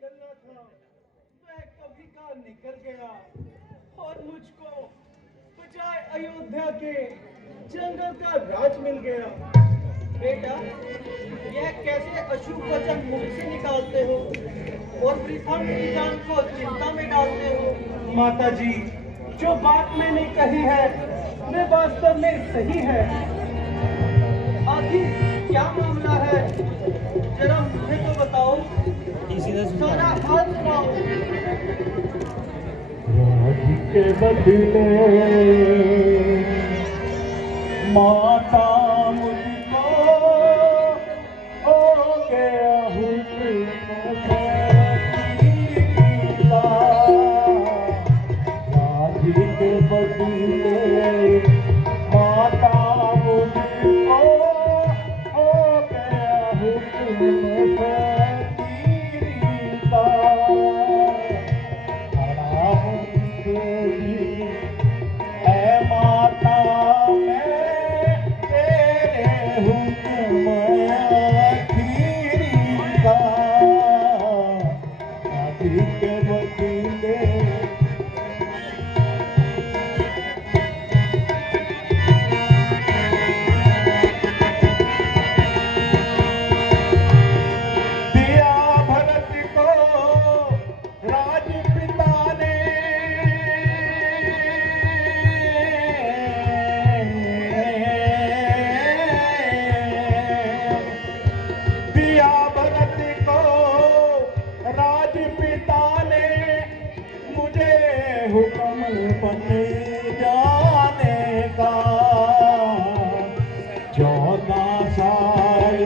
निकलना था वह कभी का निकल गया और मुझको बजाय अयोध्या के जंगल का राज मिल गया। बेटा, यह कैसे अशुभ वचन मुख से निकालते हो और वृथा मेरी जान को चिंता में डालते हो? माता जी, जो बात मैंने कही है वह वास्तव में सही है। आखिर क्या मामला है, जरा मुझे तो बताओ, सारा हाल सुनाओ। राज के बदले माता मुझको हो गया हुक्म का। राज के बदले माता मुझको हो गया हुक्म का। ऐ माता मैं तेरे हुक्म खीरी का। आदि के बदले दिया भरत को राजपिता ने। दिया भरत को राजपिता ने मुझे हुक्म बन जाने का। 14 साल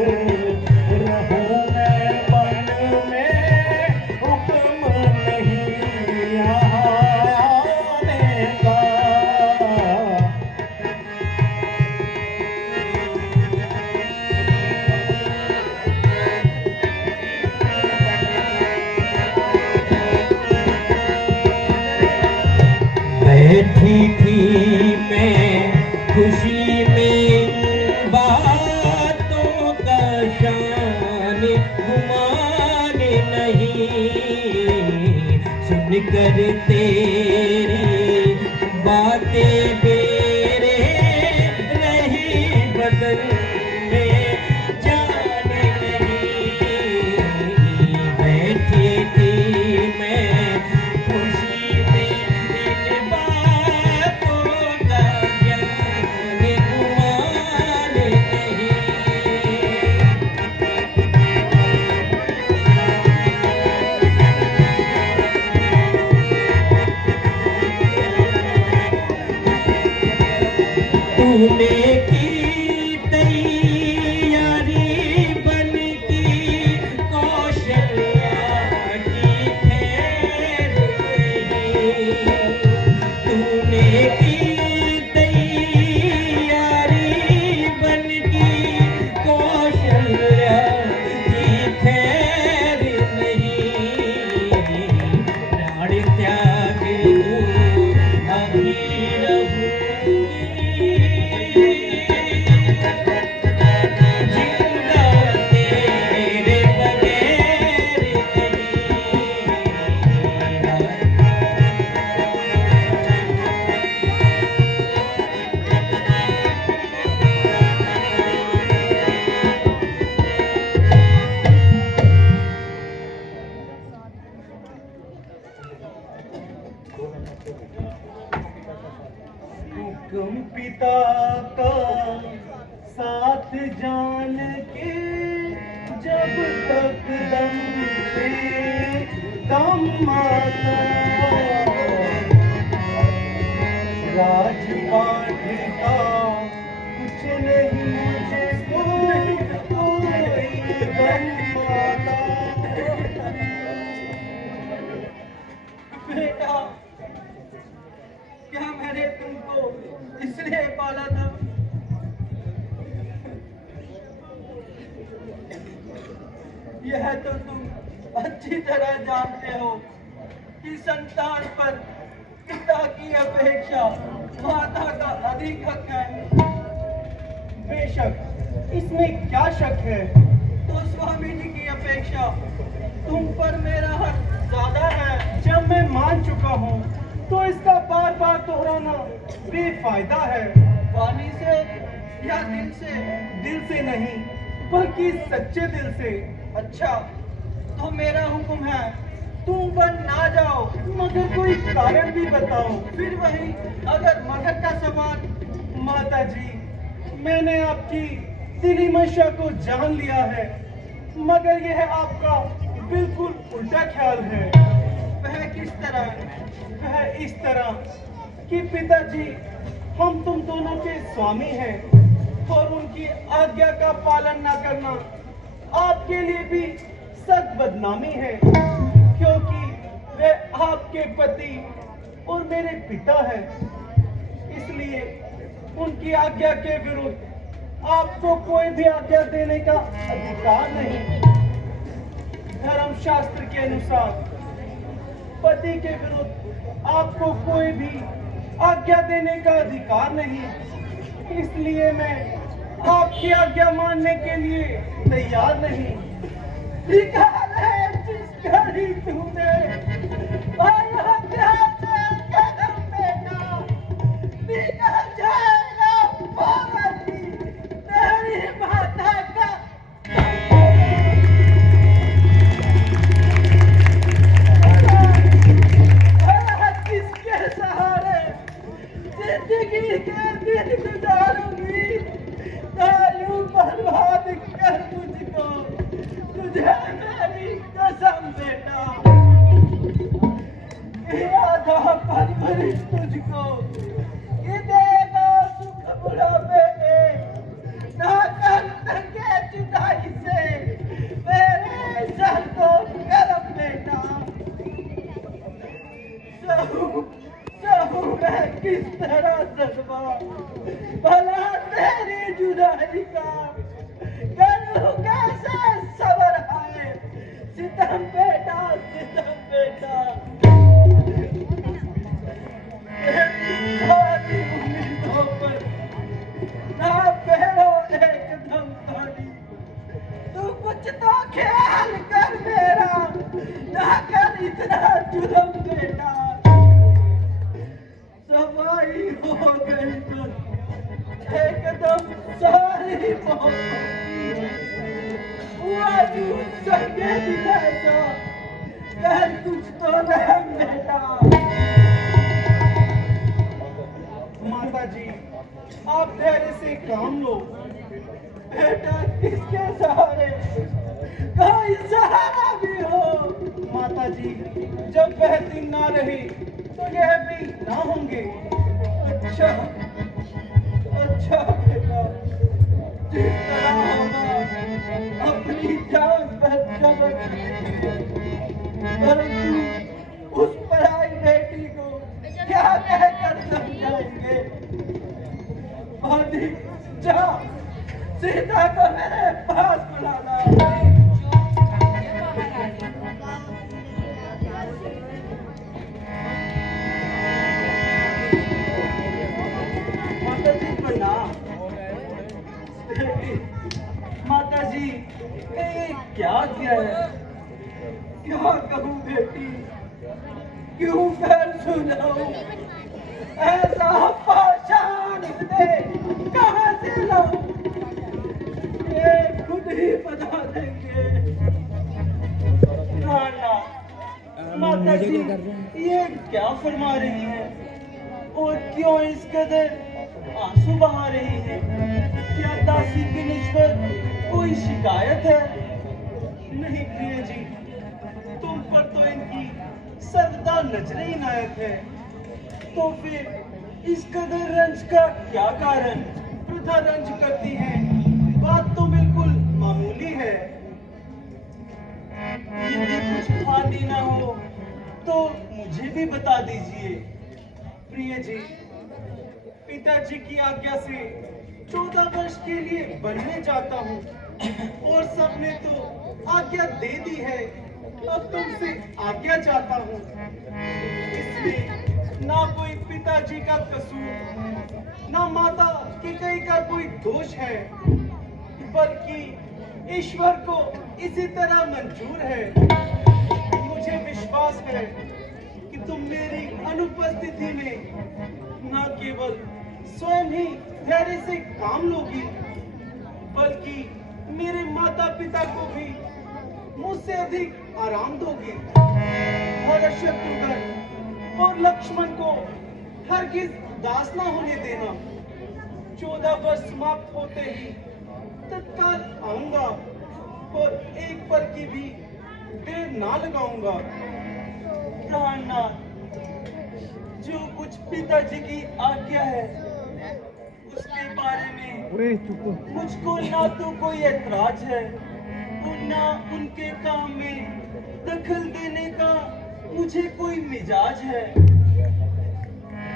रहूं मैं वन में, हुक्म नहीं आने का। बैठी थी मैं खुशी में, बातों का शान गुमान नहीं। सुनकर तेरी बातें मेरे रही बदल में जाने नहीं। बैठी थी मैं खुशी में, इन बातों का ज्ञान गुमान नहीं। तूने की तैयारी बन की कौशल्या की खैर नहीं। तूने की तैयारी बन की कौशल्या की खैर नहीं। प्राण त्याग दूँ अभी रहूंगी, जिंदा तेरे बगैर हुक्म पिता का साथ जान के, जब तक दम पे दम माता। राजपाट का कुछ नहीं मुझको कोई बन पाता। बेटा, क्या मैंने तुमको इसलिए पाला था? यह तो तुम अच्छी तरह जानते हो कि संतान पर पिता की अपेक्षा माता का अधिक हक है। बेशक, इसमें क्या शक है। तो स्वामी जी की अपेक्षा तुम पर मेरा हक ज्यादा है। जब मैं मान चुका हूँ तो इसका बार बार दोहराना बेफायदा है। वाणी से या दिल से? दिल से नहीं बल्कि सच्चे दिल से। अच्छा, तो मेरा हुक्म है, तुम बन ना जाओ। मगर कोई कारण भी बताओ। फिर वही, अगर मगर का सवाल। माता जी, मैंने आपकी दिली मंशा को जान लिया है, मगर यह आपका बिल्कुल उल्टा ख्याल है। वह किस तरह? वह इस तरह कि पिताजी, हम तुम दोनों के स्वामी हैं और उनकी आज्ञा का पालन न करना आपके लिए भी सख्त बदनामी है, क्योंकि वे आपके पति और मेरे पिता हैं। इसलिए उनकी आज्ञा के विरुद्ध आपको कोई भी आज्ञा देने का अधिकार नहीं। धर्मशास्त्र के अनुसार पति के विरुद्ध आपको कोई भी आज्ञा देने का अधिकार नहीं। इसलिए मैं आपकी आज्ञा मानने के लिए तैयार नहीं। अधिकार है जिसका ही तूने अयोध्या से कदम बेटा निकल जाएगा पार्वती तेरी माता का। किसके सहारे जिंदगी के दिन गुजारूंगी? तायू बर्बाद कर मुझको, तुझे मेरी कसम बेटा। आधा परवरिश तुझको ये देगा सुख बुढ़ापे में, ना कर सके जुदाई से मेरे सर को गरम बेटा। सहू मैं किस तरह सदमा भला तेरी जुदाई का, करूं कैसे सबर है? सितम बेटा, सितम बेटा। सारी उम्मीदों पर ना फेरो एकदम ताड़ी। तू कुछ तो ख्याल कर मेरा, ना कर इतना जुल्म बेटा। सफाई हो गई तो एकदम सारी मोहब्बत हुआ यूं संगे दिलासा, कर कुछ तो रहम बेटा। माता जी, आप धैर्य से काम लो। बेटा किसके सहारे? कोई सहारा भी हो। माता जी, जब वह दिन ना रहे तो यह भी ना होंगे। अच्छा अच्छा बेटा, जिस तरह होगा अपनी जान पर जबर, परंतु उस पराई बेटी को क्या कहकर समझाएंगे? आदि जा, सीता को मेरे पास बुलाना। माता जी प्रणाम। माता जी, ये क्या किया है? क्या कहूँ बेटी, क्यों कर सुनाऊं? ऐसा पाषाण हृदय कहाँ से लाऊं? ये खुद ही बता देंगे। नाना, माता जी ये क्या फरमा रही है और क्यों इस कदर आंसू बहा रही है? क्या दासी की निज पर कोई शिकायत है? नहीं प्रिय जी, तुम पर तो इनकी सर्वदा नजर इनायत है, तो फिर इस कदर रंज का क्या कारण? वृथा रंज करती है, बात तो बिल्कुल मामूली है। यदि कुछ खाती ना हो तो मुझे भी बता दीजिए। प्रिय जी, पिताजी की आज्ञा से 14 वर्ष के लिए बनने जाता हूँ और सबने तो आज्ञा दे दी है, अब तुमसे आज्ञा चाहता हूँ। इसमें ना कोई पिताजी का कसूर, ना माता कैकेयी का कोई दोष है, बल्कि ईश्वर को इसी तरह मंजूर है। है कि तुम मेरी अनुपस्थिति में न केवल स्वयं ही धैर्य से काम लोगी, बल्कि मेरे माता पिता को भी मुझसे अधिक आराम दोगी। भरत, शत्रुघ्न और लक्ष्मण को हरगिज दास न होने देना। 14 वर्ष समाप्त होते ही तत्काल आऊंगा और एक पल की भी देर ना लगाऊंगा। प्राणनाथ, जो कुछ पिताजी की आज्ञा है उसके बारे में मुझको ना तो कोई ऐतराज है और ना उनके काम में दखल देने का मुझे कोई मिजाज है।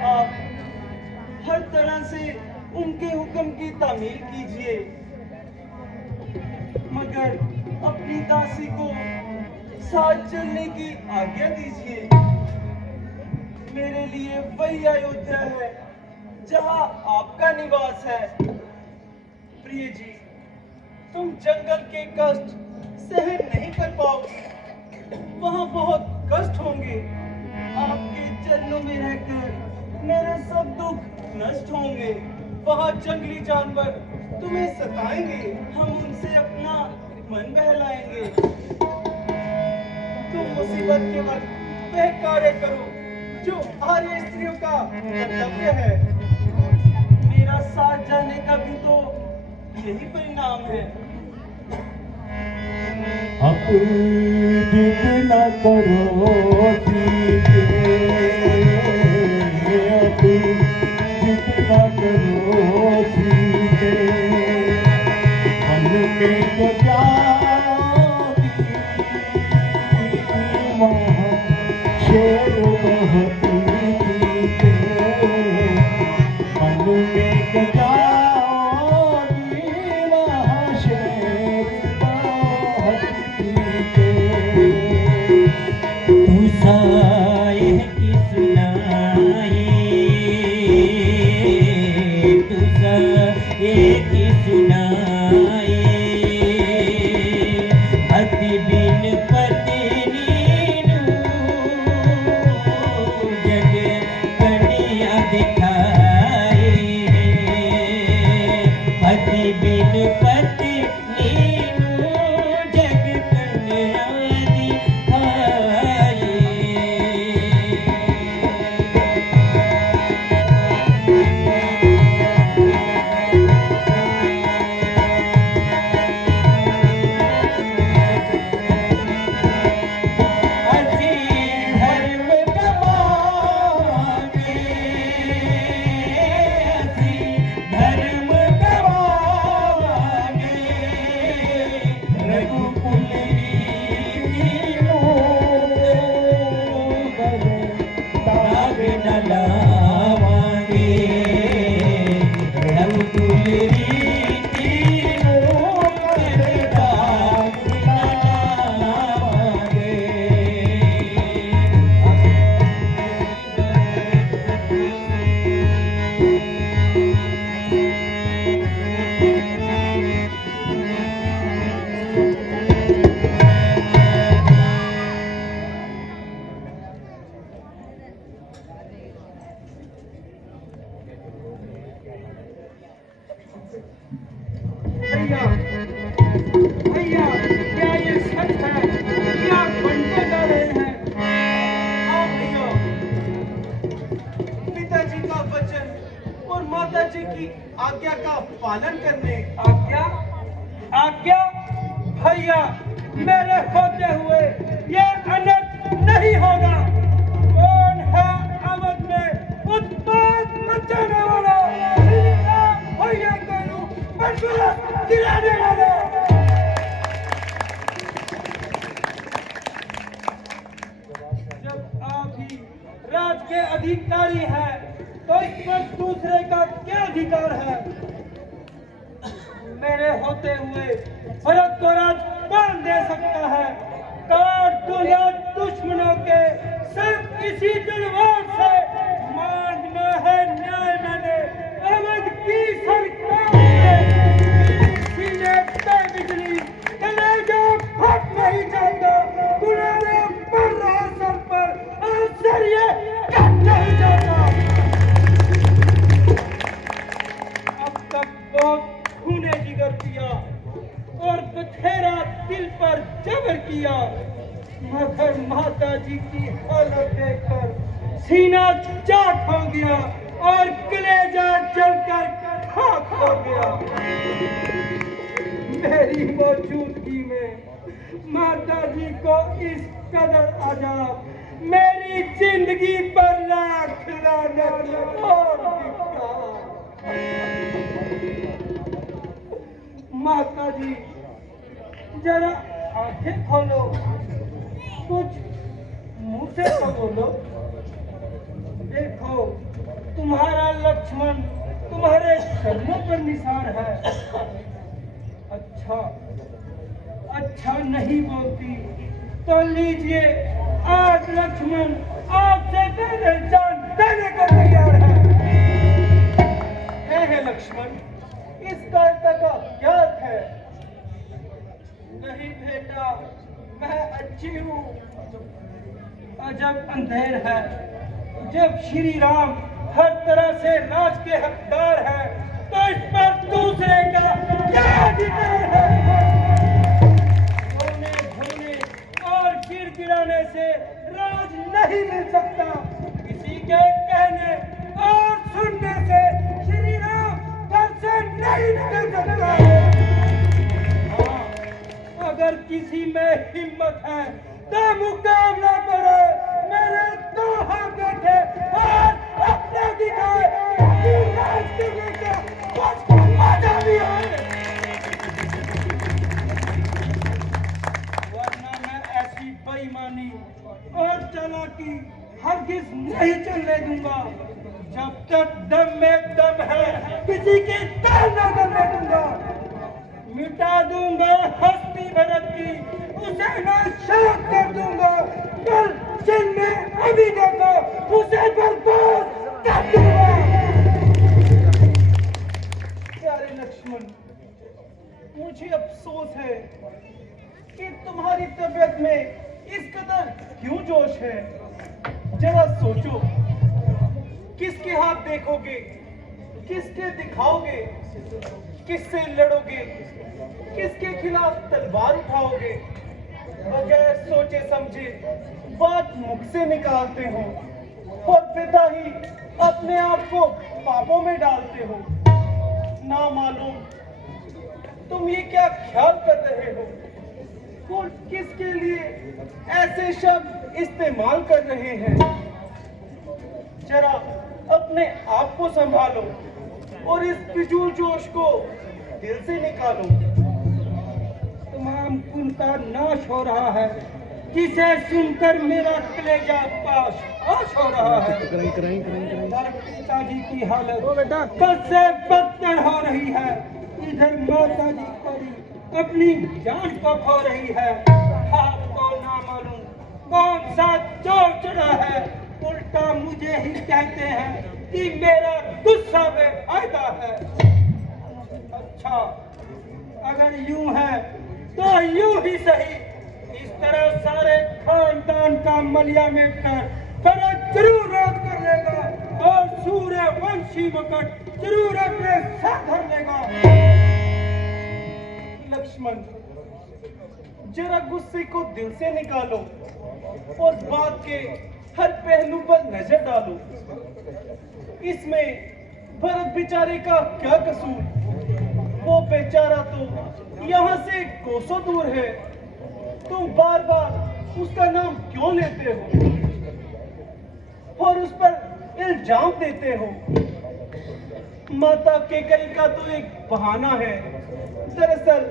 आप हर तरह से उनके हुक्म की तामील कीजिए, मगर अपनी दासी को साथ चलने की आज्ञा दीजिए। मेरे लिए वही अयोध्या है जहां आपका निवास है। प्रिय जी, तुम जंगल के कष्ट सहन नहीं कर पाओगे, वहां बहुत कष्ट होंगे। आपके चरणों में रहकर मेरे सब दुख नष्ट होंगे। वहां जंगली जानवर तुम्हें सताएंगे, हम उनसे अपना मन बहलाएंगे। तुम मुसीबत के वक्त वह कार्य करो जो आर्य स्त्रियों का कर्तव्य है। मेरा साथ जाने का भी तो यही परिणाम है। अब जिद न करो सीते, अब जिद न करो सीते, मन में जगाती वहाँ शेर बहती थी, मन में जगाती वहाँ शेर बहती थी। तू साए की सुनाई, तू साए की सुनाई, अति बिन पत्नी जग कनिया दिखाई है, अति बिन पत्नी जग कन्या दिखाई। असी धर्म गवांगे, असी धर्म गवांगे, रघुकुल रीतियों पर दाग न लावांगे, रघुकुल रीतियों पर दाग न लावांगे। भैया, भैया, क्या ये सच है कि आप बनते जा रहे हैं? हाँ भैया, पिताजी का वचन और माताजी की आज्ञा का पालन करने। आज्ञा? आज्ञा? भैया, मेरे होते हुए ये अनर्थ नहीं होगा। कौन है अवध में उत्पात मचाने वाला? भैया करूं गिराने वाला। जब आप ही राज के अधिकारी हैं, तो इस पर दूसरे का क्या अधिकार है? मेरे होते हुए भरत को राज कौन दे सकता है? काट दूंगा दुश्मनों के सिर्फ इसी तलवार से। मांगना है न्याय मैंने अवध की सरकार से। सीने पे बिजली कलेजा फट नहीं जाता, गुलाले पड़ रहा सर पर किया, मगर माता जी की हालत देखकर सीना चाट हो गया और कलेजा जलकर खाक हो गया। मेरी मौजूदगी में माता जी को इस कदर अजाब, मेरी जिंदगी पर लाख लानत और धिक्कार। माता जी जरा आंखें खोलो, कुछ मुंह से तो बोलो। देखो तुम्हारा लक्ष्मण तुम्हारे चरणों पर निशान है। अच्छा नहीं बोलती तो लीजिए, आज लक्ष्मण आपसे पहले जान देने को तैयार है लक्ष्मण, इस कायरता का क्या अर्थ है? नहीं बेटा, मैं अच्छी हूँ। अजब अंधेर है, जब श्री राम हर तरह से राज के हकदार है तो इस पर दूसरे का क्या अधिकार है? रोने धोने और गिड़गिड़ाने से राज नहीं मिल सकता। किसी के कहने और सुनने से श्री राम घर से नहीं निकल सकता। हाँ, अगर किसी में हिम्मत है तो मुकाबला करे, मेरे दो हाथ देखे और अपने दिखाए कि राज करने का कुछ मजा भी है। वरना मैं ऐसी बेईमानी और चालाकी हरगिज नहीं चलने दूंगा। जब तक दम में दम है, किसी की दाल न करने दूंगा। मिटा दूंगा हस्ती भरत की, उसे मैं शांत कर दूंगा। कल जिनने अभी देखा उसे बर्बाद कर दूंगा। प्यारे लक्ष्मण, मुझे अफसोस है कि तुम्हारी तबीयत में इस कदर क्यों जोश है। जरा सोचो, किसके हाथ देखोगे, किसके दिखाओगे, किससे लड़ोगे, किसके खिलाफ तलवार उठाओगे? बगैर सोचे समझे बात मुख से निकालते हो और पिता ही अपने आप को पापों में डालते हो। ना मालूम तुम ये क्या ख्याल कर रहे हो और किसके लिए ऐसे शब्द इस्तेमाल कर रहे हैं? जरा अपने आप को संभालो और इस फिजूल जोश को दिल से निकालो। तमाम कुल का नाश हो रहा है, जिसे सुनकर मेरा कलेजा पाश हो रहा है। पिताजी की हालत बद से बदतर हो रही है, इधर माता जी परी अपनी जान को खो रही है। आपको ना मालूम कौन सा जोर चढ़ा है, उल्टा मुझे ही कहते हैं कि मेरा गुस्सा बेफायदा है। अच्छा, अगर यूं है तो यूं ही सही। इस तरह सारे खानदान का मलिया में कर फर्क जरूर रद्द कर लेगा और सूर्यवंशी मुकुट जरूर अपने साथ धर लेगा। लक्ष्मण, जरा गुस्से को दिल से निकालो और बात के हर पहलू पर नजर डालो। इसमें भरत बेचारे का क्या कसूर? वो बेचारा तो यहाँ से कोसों दूर है। तुम बार बार उसका नाम क्यों लेते हो और उस पर इल्जाम देते हो? माता केकई का तो एक बहाना है। दरअसल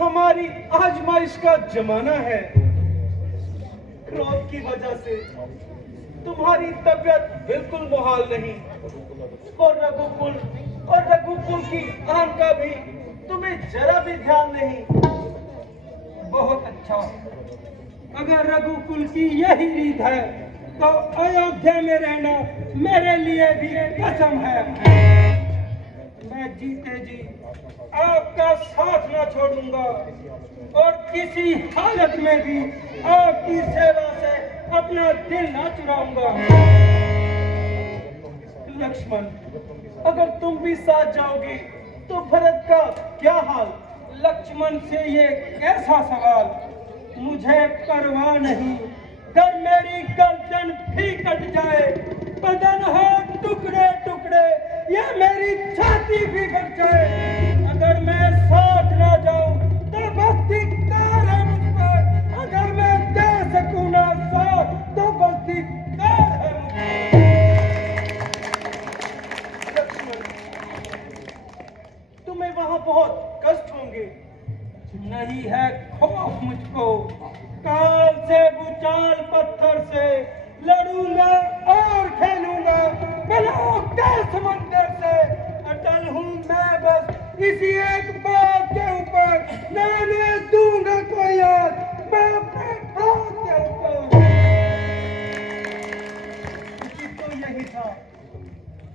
हमारी आजमाइश का जमाना है। क्रोध की वजह से तुम्हारी तबीयत बिल्कुल मुहाल नहीं और रघुकुल की आन का भी तुम्हें जरा भी ध्यान नहीं। बहुत अच्छा, अगर रघुकुल की यही रीत है तो अयोध्या में रहना मेरे लिए भी कसम है। मैं जीते जी आपका साथ न छोड़ूंगा और किसी हालत में भी आपकी सेवा से अपना दिल न चुराऊंगा। लक्ष्मण, अगर तुम भी साथ जाओगे तो भरत का क्या हाल? लक्ष्मण से ये कैसा सवाल? मुझे परवाह नहीं, अगर मेरी गर्दन भी कट जाए, बदन हो टुकड़े टुकड़े, या मेरी छाती भी फट जाए, अगर मैं साथ ना जाऊं तो बस धिक्कार है मुझ पर, अगर मैं दे सकूं ना साथ तो बस धिक्कार है मुझ पर। लक्ष्मण, तुम्हें वहां बहुत कष्ट होंगे। नहीं है खौफ मुझको, काल से भूचाल पत्थर से लड़ूंगा और खेलूंगा, बलाओं के समंदर से अटल हूं मैं बस इसी एक बात के ऊपर, मैंने दूंगा कोई याद मैं अपने प्राण के ऊपर। उचित तो यही था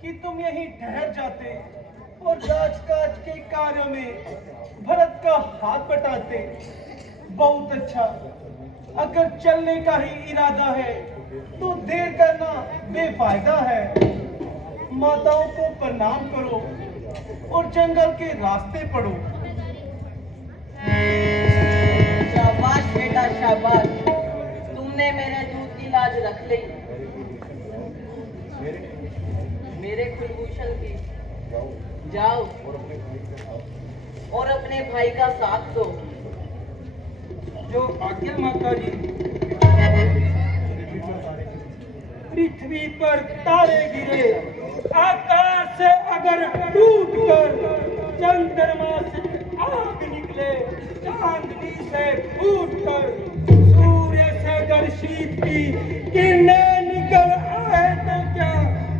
कि तुम यहीं ठहर जाते और राजकाज के कार्यों में भरत का हाथ बटाते। बहुत अच्छा, अगर चलने का ही इरादा है तो देर करना बेफायदा है। माताओं को प्रणाम करो और जंगल के रास्ते पढ़ो। शाबाश बेटा शाबाश, तुमने मेरे दूध की लाज रख ली। मेरे कुलभूषण की जाओ और अपने भाई का साथ दो। जो आज्ञा माता जी। पृथ्वी पर तारे गिरे, आकाश से अगर टूट कर चंद्रमा से आग निकले, चांदनी से फूट कर सूर्य से अगर शीत की किरणें निकल आए तो क्या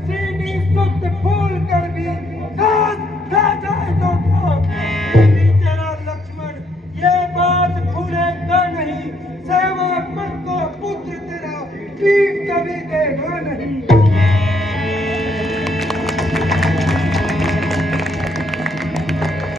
सीनी सुत फूल कर भी घास खा जाए तो क्या? तेरा लक्ष्मण ये बात भूलेगा नहीं, सेवा पद को पुत्र तेरा ठीक कभी देगा नहीं।